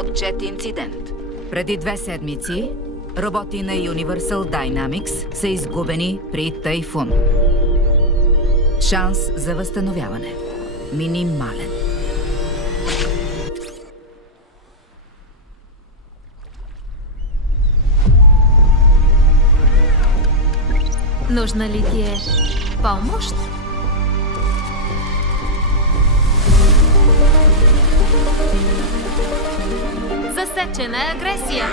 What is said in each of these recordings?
Отчет инцидент. Преди 2 седмици роботи на Universal Dynamics са изгубени при тайфун. Шанс за възстановяване минимален. Нужна ли ти е помощ? Засечена е агресия.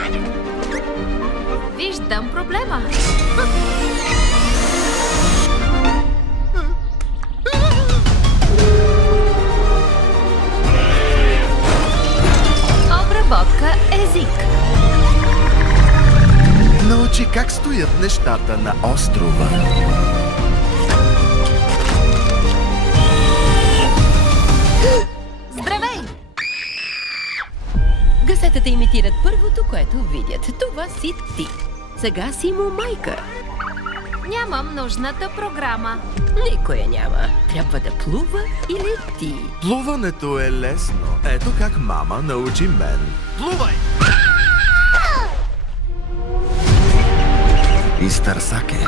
Виждам проблема. Обработка език. Научи как стоят нещата на острова. Здравей! Гъсетата имитират първото, което видят. Това си ти. Сега си му майка. Нямам нужната програма. Никоя няма. Трябва да плува и лети. Плуването е лесно. Ето как мама научи мен. Плувай! И Старсаке.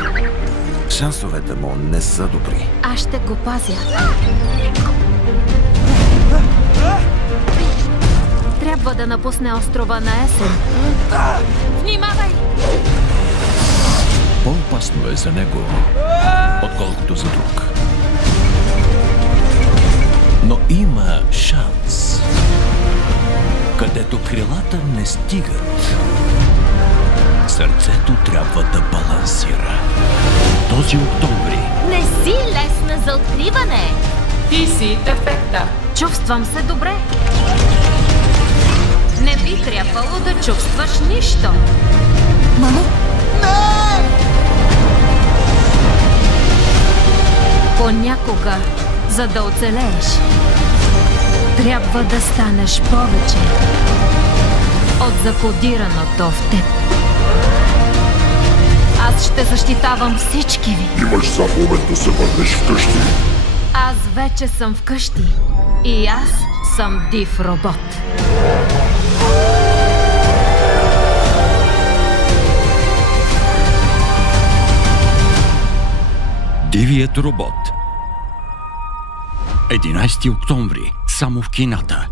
Шансовете му не са добри. Аз ще го пазя. Трябва да напусне острова на есен. Внимавай! По-опасно е за него, отколкото за друг. Но има шанс, където крилата не стигат. Сърцето трябва да балансира. Този октомври. Не си лесна за откриване! Ти си ефекта. Чувствам се добре. Не би трябвало да чувстваш нищо. Мамо? Понякога, за да оцелееш, трябва да станеш повече от закодираното в теб. Аз ще защитавам всички ви. Имаш заповед да се върнеш вкъщи. Аз вече съм вкъщи. И аз съм див робот. Дивият робот. 11 октомври. Само в кината.